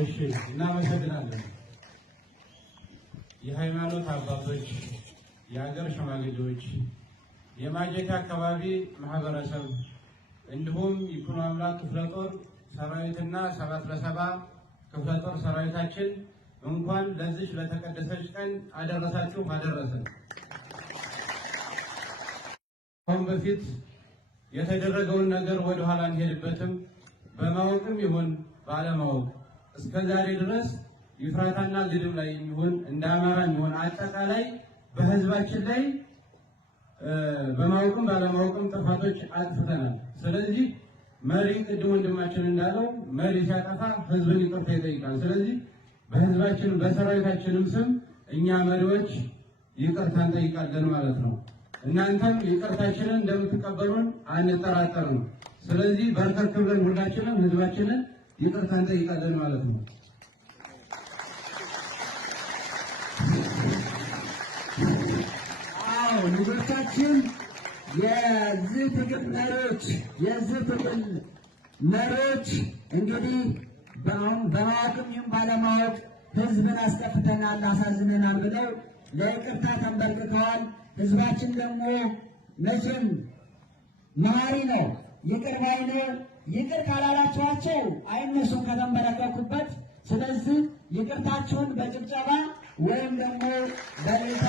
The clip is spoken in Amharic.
እሺ እናመሰግናለን። የሃይማኖት አባቶች፣ የሀገር ሽማግሌዎች፣ የማጀት አካባቢ ማህበረሰብ እንዲሁም ይኩኖ አምላክ ክፍለ ጦር ሰራዊትና 7 ክፍለ ጦር ሰራዊታችን እንኳን ለዚህ ለተቀደሰች ቀን አደረሳችሁ አደረሰን። አሁን በፊት የተደረገውን ነገር ወደ ኋላ እንሄድበትም በማወቅም ይሁን ባለማወቅ እስከዛሬ ድረስ ይፍራታና ግድም ላይ ይሁን እንደ አማራ ይሁን አጠቃላይ በህዝባችን ላይ በማወቅም ባለማወቅም ጥፋቶች አጥፍተናል። ስለዚህ መሪ ቅድም ወንድማችን እንዳለው መሪ ሲያጠፋ ህዝብን ይቅርታ ይጠይቃል። ስለዚህ በህዝባችን በሰራዊታችንም ስም እኛ መሪዎች ይቅርታ እንጠይቃለን ማለት ነው። እናንተም ይቅርታችንን እንደምትቀበሉን አንጠራጠርም። ስለዚህ በርከክ ብለን ሁላችንም ህዝባችንን ይቅርታ እንጠይቃለን ማለት ነው። አዎ ልጆቻችን የዚህ ትግል መሪዎች እንግዲህ በማወቅም ይሁን ባለማወቅ ህዝብን አስከፍተናል፣ አሳዝነናል ብለው ለይቅርታ ተንበርክከዋል። ህዝባችን ደግሞ መቼም መሀሪ ነው፣ ይቅር ባይ ነው። ይቅር ካላላችኋቸው አይነሱም ከተንበረከኩበት። ስለዚህ ይቅርታችሁን በጭብጨባ ወይም ደግሞ በሌታ